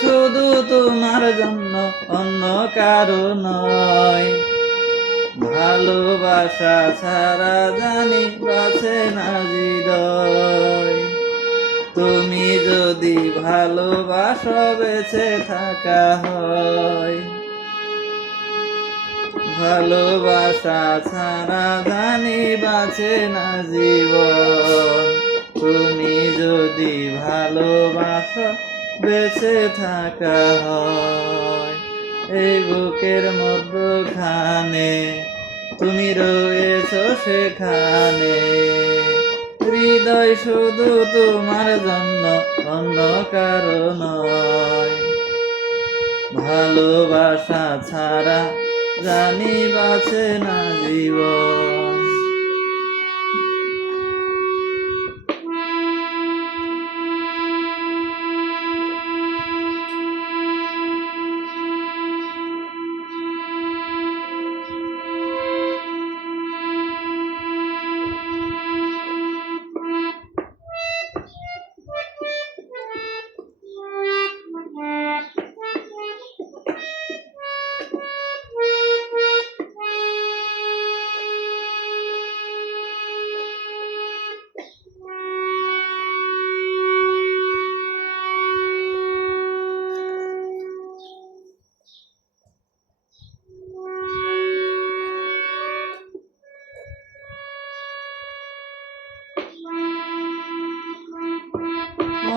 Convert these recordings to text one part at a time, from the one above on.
শুধু তোমার জন্য, অন্য কারো নয়। ভালোবাসা ছাড়া জানি বাঁচে না হৃদয়। তুমি যদি ভালোবাসো বেঁচে থাকা হয়। ভালোবাসা ছাড়া জানি বাঁচে না জীবন। তুমি যদি ভালোবাসো বেঁচে থাকা হয়। এই বুকের মধ্যখানে তুমি রয়েছো সেখানে। হৃদয় শুধু তোমার জন্য, অন্য কারো নয়। ভালোবাসা ছাড়া জানি বাঁচে না জীবন।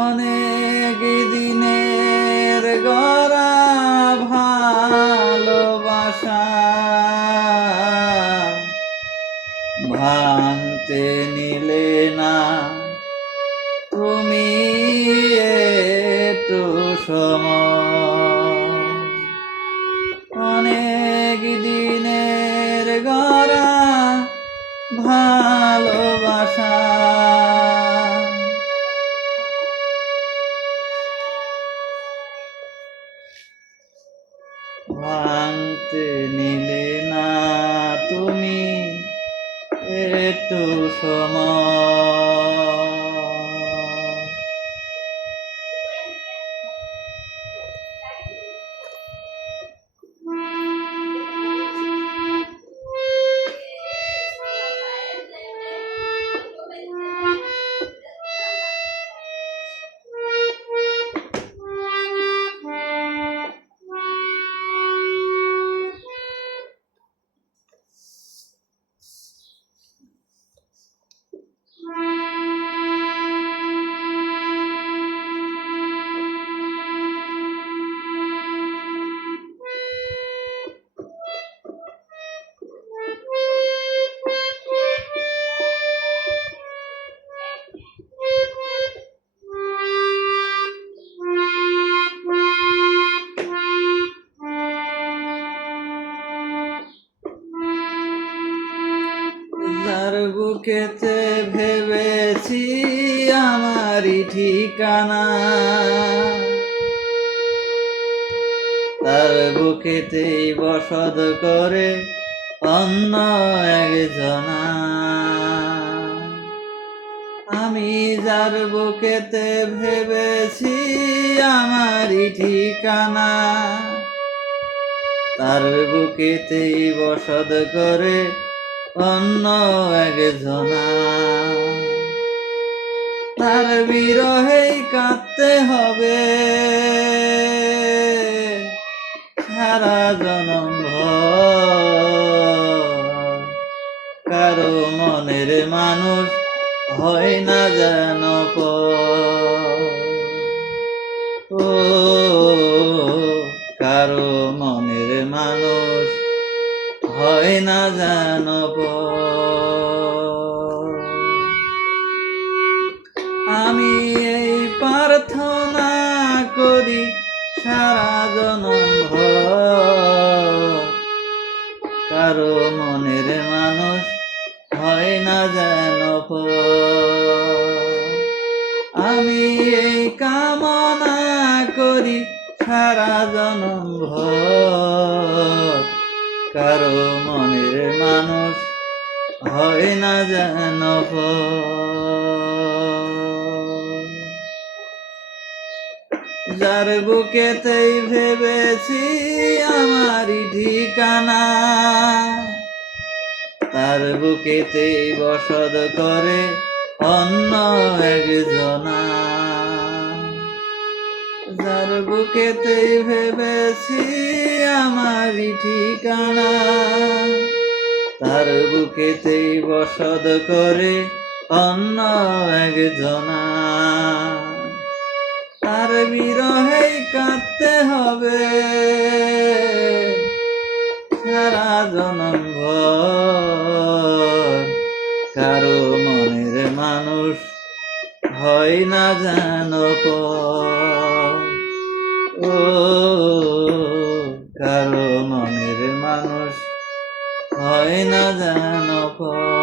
অনেক দিনের গড়া ভালোবাসা ভাঙতে নিলে না তুমি একটু সময়। অনেক দিনের গড়া ভালোবাসা ভাঙতে নিলে না তুমি একটু সময়। যার বুকেতে ভেবেছি আমারই ঠিকানা, তার বুকেতেই বসত করে অন্য একজনা। আমি যার বুকেতে ভেবেছি আমারই ঠিকানা, তার বুকেতেই বসত করে অন্য একজনা। তার বিরহেই কাঁদতে হবে সারা জনম ভর। কারো মনের মানুষ হয় না যেন পর। ও কারো মনের মানুষ হয় না যেন পর। আমি এই প্রার্থনা করি সারা জনম ভর। কারো মনের মানুষ হয় না যেন পর। আমি এই কামনা করি সারা জনম ভর। কারো মনের মানুষ হয় না যেন পর। যার বুকেতেই ভেবেছি আমারই ঠিকানা, তার বুকেতেই বসত করে অন্য একজনা। যার বুকেতেই ভেবেছি আমারই ঠিকানা, তার বুকেতেই বসত করে অন্য একজনা। তার বিরহেই কাঁদতে হবে সারা জনম ভর। কারো মনের মানুষ হয় না যেন পর। ও কারো মনের মানুষ হয় না যেন পর।